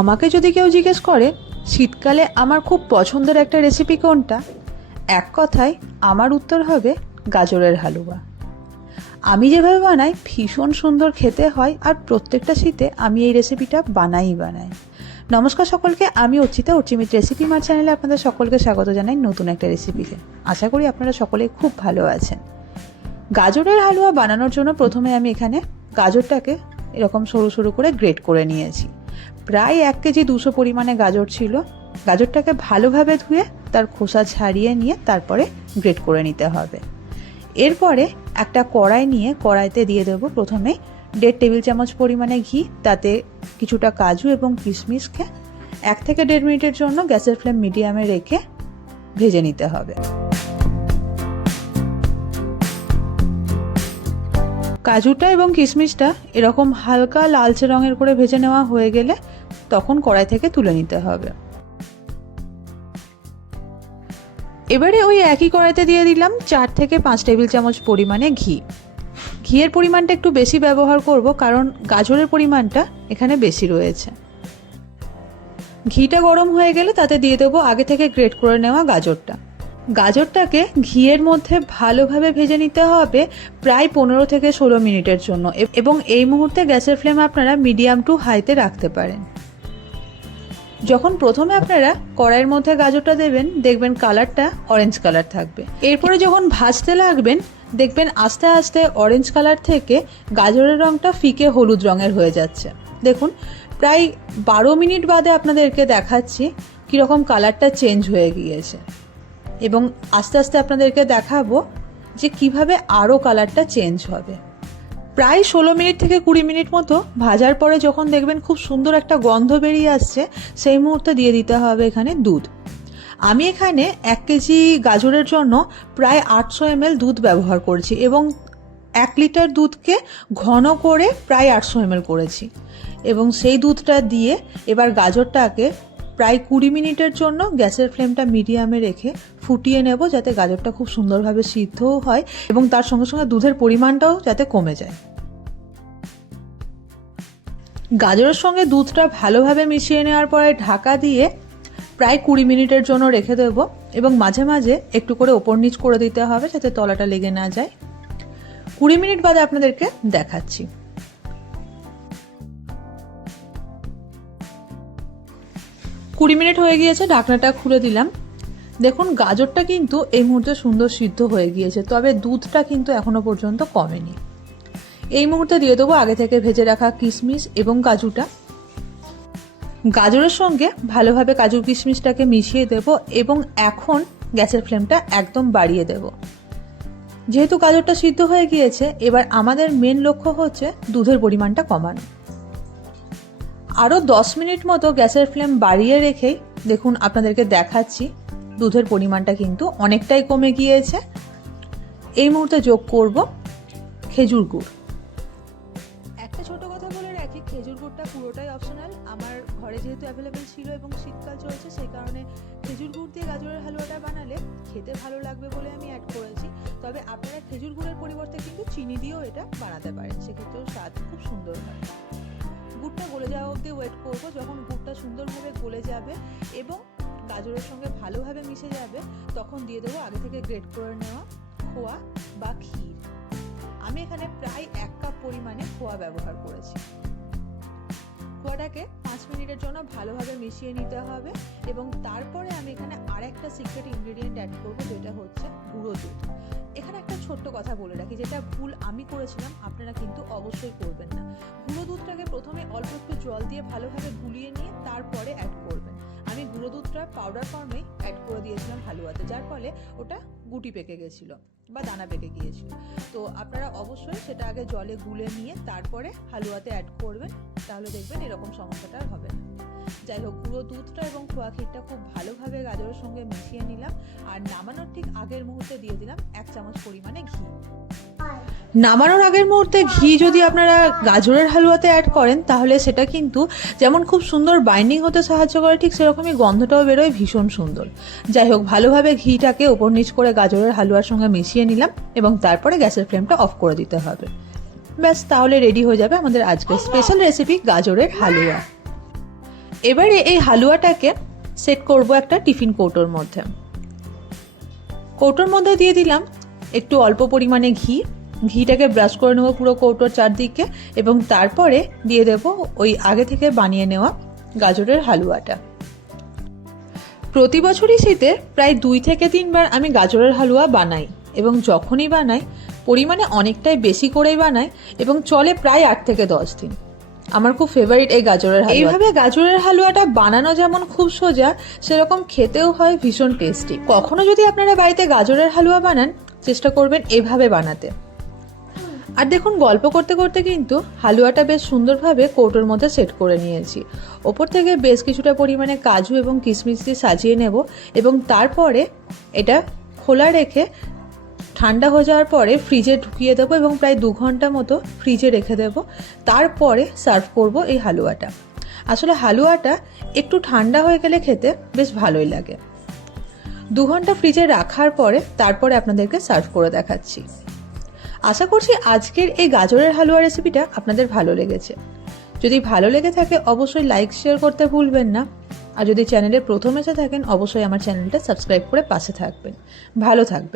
আমাকে যদি কেউ জিজ্ঞেস করে, শীতকালে আমার খুব পছন্দের একটা রেসিপি কোনটা? এক কথায়, আমার উত্তর হবে গাজরের হালুয়া। আমি যেভাবে বানাই, ভীষণ সুন্দর খেতে হয় আর প্রত্যেকটা শীতে আমি এই রেসিপিটা বানাই বানাই। নমস্কার সকলকে, আমি অর্চিতা অর্চিমিত রেসিপি মার চ্যানেলে আপনাদের সকলকে স্বাগত জানাই নতুন একটা রেসিপিতে আশা করি আপনারা সকলেই খুব ভালো আছেন। গাজরের হালুয়া বানানোর জন্য প্রথমে আমি এখানে গাজরটাকে এরকম সরু সরু করে গ্রেট করে নিয়েছি। প্রায় এক কেজি দুশো পরিমাণে গাজর ছিল। গাজরটাকে ভালোভাবে ধুয়ে তার খোসা ছাড়িয়ে নিয়ে তারপরে গ্রেট করে নিতে হবে। এরপরে একটা কড়াই নিয়ে কড়াইতে দিয়ে দেবো প্রথমে দেড় টেবিল চামচ পরিমাণে ঘি, তাতে কিছুটা কাজু এবং কিশমিশকে এক থেকে দেড় মিনিটের জন্য গ্যাসের ফ্লেম মিডিয়ামে রেখে ভেজে নিতে হবে। কাজুটা এবং কিশমিশটা এরকম হালকা লালচে রঙের করে ভেজে নেওয়া হয়ে গেলে তখন কড়াই থেকে তুলে নিতে হবে। এবারে ওই একই কড়াইতে দিয়ে দিলাম চার থেকে পাঁচ টেবিল চামচ পরিমাণে ঘি। ঘিয়ের পরিমাণটা একটু বেশি ব্যবহার করব কারণ গাজরের পরিমাণটা এখানে বেশি রয়েছে। ঘিটা গরম হয়ে গেলে তাতে দিয়ে দেবো আগে থেকে গ্রেট করে নেওয়া গাজরটা। গাজরটাকে ঘিয়ের মধ্যে ভালোভাবে ভেজে নিতে হবে প্রায় পনেরো থেকে ষোলো মিনিটের জন্য এবং এই মুহূর্তে গ্যাসের ফ্লেম আপনারা মিডিয়াম টু হাইতে রাখতে পারেন। যখন প্রথমে আপনারা কড়াইয়ের মধ্যে গাজরটা দেবেন, দেখবেন কালারটা অরেঞ্জ কালার থাকবে। এরপরে যখন ভাজতে লাগবেন, দেখবেন আস্তে আস্তে অরেঞ্জ কালার থেকে গাজরের রঙটা ফিকে হলুদ রঙের হয়ে যাচ্ছে। দেখুন, প্রায় বারো মিনিট বাদে আপনাদেরকে দেখাচ্ছি কীরকম কালারটা চেঞ্জ হয়ে গিয়েছে। এবং আস্তে আস্তে আপনাদেরকে দেখাবো যে কীভাবে আরও কালারটা চেঞ্জ হবে। প্রায় ষোলো মিনিট থেকে কুড়ি মিনিট মতো ভাজার পরে যখন দেখবেন খুব সুন্দর একটা গন্ধ বেরিয়ে আসছে, সেই মুহূর্তে দিয়ে দিতে হবে এখানে দুধ। আমি এখানে এক কেজি গাজরের জন্য প্রায় আটশো এমএল দুধ ব্যবহার করেছি এবং এক লিটার দুধকে ঘন করে প্রায় আটশো এমএল করেছি। এবং সেই দুধটা দিয়ে এবার গাজরটাকে প্রায় কুড়ি মিনিটের জন্য গ্যাসের ফ্লেমটা মিডিয়ামে রেখে ফুটিয়ে নেব যাতে গাজরটা খুব সুন্দরভাবে সিদ্ধও হয় এবং তার সঙ্গে সঙ্গে দুধের পরিমাণটাও যাতে কমে যায়। গাজরের সঙ্গে দুধটা ভালোভাবে মিশিয়ে নেওয়ার পরে ঢাকা দিয়ে প্রায় কুড়ি মিনিটের জন্য রেখে দেবো এবং মাঝে মাঝে একটু করে ওপর নিচ করে দিতে হবে যাতে তলাটা লেগে না যায়। কুড়ি মিনিট বাদে আপনাদেরকে দেখাচ্ছি। কুড়ি মিনিট হয়ে গিয়েছে, ঢাকনাটা খুলে দিলাম। দেখুন, গাজরটা কিন্তু এই মুহূর্তে সুন্দর সিদ্ধ হয়ে গিয়েছে, তবে দুধটা কিন্তু এখনও পর্যন্ত কমেনি। এই মুহূর্তে দিয়ে দেবো আগে থেকে ভেজে রাখা কিশমিশ এবং কাজুটা। গাজরের সঙ্গে ভালোভাবে কাজু কিশমিশটাকে মিশিয়ে দেব এবং এখন গ্যাসের ফ্লেমটা একদম বাড়িয়ে দেব। যেহেতু গাজরটা সিদ্ধ হয়ে গিয়েছে, এবার আমাদের মেন লক্ষ্য হচ্ছে দুধের পরিমাণটা কমানো। আরও দশ মিনিট মতো গ্যাসের ফ্লেম বাড়িয়ে রেখেই দেখুন আপনাদেরকে দেখাচ্ছি, দুধের পরিমাণটা কিন্তু অনেকটাই কমে গিয়েছে। এই মুহূর্তে যোগ করব খেজুর গুড়। একটা ছোট কথা বলে রাখি, খেজুর গুড়টা পুরোটাই অপশনাল আমার ঘরে যেহেতু অ্যাভেলেবেল ছিল এবং শীতকাল চলছে, সেই কারণে খেজুর গুড় দিয়ে গাজরের হালুয়াটা বানালে খেতে ভালো লাগবে বলে আমি অ্যাড করেছি। তবে আপনারা খেজুর গুড়ের পরিবর্তে কিন্তু চিনি দিয়েও এটা বানাতে পারেন, সেক্ষেত্রেও স্বাদ খুব সুন্দর হয়। গুড়টা গলে যাওয়া অবধি ওয়েট করব, যখন গুড়টা সুন্দরভাবে গলে যাবে এবং গাজরের সঙ্গে ভালোভাবে মিশে যাবে, তখন দিয়ে দেবো আগে থেকে গ্রেট করে নেওয়া খোয়া বা ক্ষীর। আমি এখানে প্রায় এক কাপ পরিমাণে খোয়া ব্যবহার করেছি। খোয়াটাকে পাঁচ মিনিটের জন্য ভালোভাবে মিশিয়ে নিতে হবে এবং তারপরে আমি এখানে আরেকটা সিক্রেট ইনগ্রেডিয়েন্ট অ্যাড করব, যেটা হচ্ছে গুঁড়ো দুধ। ছোট্ট কথা বলে রাখি, যেটা ভুল আমি করেছিলাম, আপনারা কিন্তু অবশ্যই করবেন না। গুঁড়ো দুধটাকে প্রথমে অল্প একটু জল দিয়ে ভালোভাবে গুলিয়ে নিয়ে তারপরে অ্যাড করবেন। আমি গুঁড়ো দুধটা পাউডার ফর্মে অ্যাড করে দিয়েছিলাম হালুয়াতে, যার ফলে ওটা গুটি পেকে গেছিল বা দানা পেকে গিয়েছিল। তো আপনারা অবশ্যই সেটা আগে জলে গুলে নিয়ে তারপরে হালুয়াতে অ্যাড করবেন, তাহলে দেখবেন এরকম সমস্যাটা হবে না। যাই হোক গুঁড়ো দুধটা এবং খোয়া ক্ষীরটা খুব ভালোভাবে গাজরের সঙ্গে মিশিয়ে নিলাম। আর নামানোর ঠিক আগের মুহূর্তে দিয়ে দিলাম এক চামচ পরিমাণে ঘি। নামানোর আগের মুহূর্তে ঘি যদি আপনারা গাজরের হালুয়াতে অ্যাড করেন তাহলে সেটা কিন্তু যেমন খুব সুন্দর বাইন্ডিং হতে সাহায্য করে ঠিক সেরকমই গন্ধটাও বেরোয় ভীষণ সুন্দর। যাই হোক ভালোভাবে ঘিটাকে ওপর নিচ করে গাজরের হালুয়ার সঙ্গে মিশিয়ে নিলাম এবং তারপরে গ্যাসের ফ্লেমটা অফ করে দিতে হবে। ব্যাস তাহলে রেডি হয়ে যাবে আমাদের আজকের স্পেশাল রেসিপি গাজরের হালুয়া। এবারে এই হালুয়াটাকে সেট করব একটা টিফিন কৌটোর মধ্যে। কৌটোর মধ্যে দিয়ে দিলাম একটু অল্প পরিমাণে ঘি। ঘিটাকে ব্রাশ করে নেব পুরো কৌটোর চারদিকে এবং তারপরে দিয়ে দেব ওই আগে থেকে বানিয়ে নেওয়া গাজরের হালুয়াটা। প্রতি বছরই শীতে প্রায় দুই থেকে তিনবার আমি গাজরের হালুয়া বানাই এবং যখনই বানাই, পরিমাণে অনেকটাই বেশি করেই বানাই এবং চলে প্রায় আট থেকে দশ দিন। আমার খুব ফেভারিট এই গাজরের হালুয়া। এইভাবে গাজরের হালুয়াটা বানানো যেমন খুব সোজা, সেরকম খেতেও হয় ভীষণ টেস্টি কখনো যদি আপনারা বাড়িতে গাজরের হালুয়া বানান, চেষ্টা করবেন এভাবে বানাতে। আর দেখুন, গল্প করতে করতে কিন্তু হালুয়াটা বেশ সুন্দরভাবে কৌটোর মধ্যে সেট করে নিয়েছি। ওপর থেকে বেশ কিছুটা পরিমাণে কাজু এবং কিশমিশ দিয়ে সাজিয়ে নেব এবং তারপরে এটা খোলা রেখে ঠান্ডা হয়ে যাওয়ার পরে ফ্রিজে ঢুকিয়ে দেবো এবং প্রায় দু ঘণ্টা মতো ফ্রিজে রেখে দেবো। তারপরে সার্ভ করব এই হালুয়াটা। আসলে হালুয়াটা একটু ঠান্ডা হয়ে গেলে খেতে বেশ ভালোই লাগে। দু ঘণ্টা ফ্রিজে রাখার পরে তারপরে আপনাদেরকে সার্ভ করে দেখাচ্ছি। আশা করছি আজকের এই গাজরের হালুয়া রেসিপিটা আপনাদের ভালো লেগেছে। যদি ভালো লেগে থাকে অবশ্যই লাইক শেয়ার করতে ভুলবেন না। আর যদি চ্যানেলে প্রথম এসে থাকেন, অবশ্যই আমার চ্যানেলটা সাবস্ক্রাইব করে পাশে থাকবেন। ভালো থাকবেন।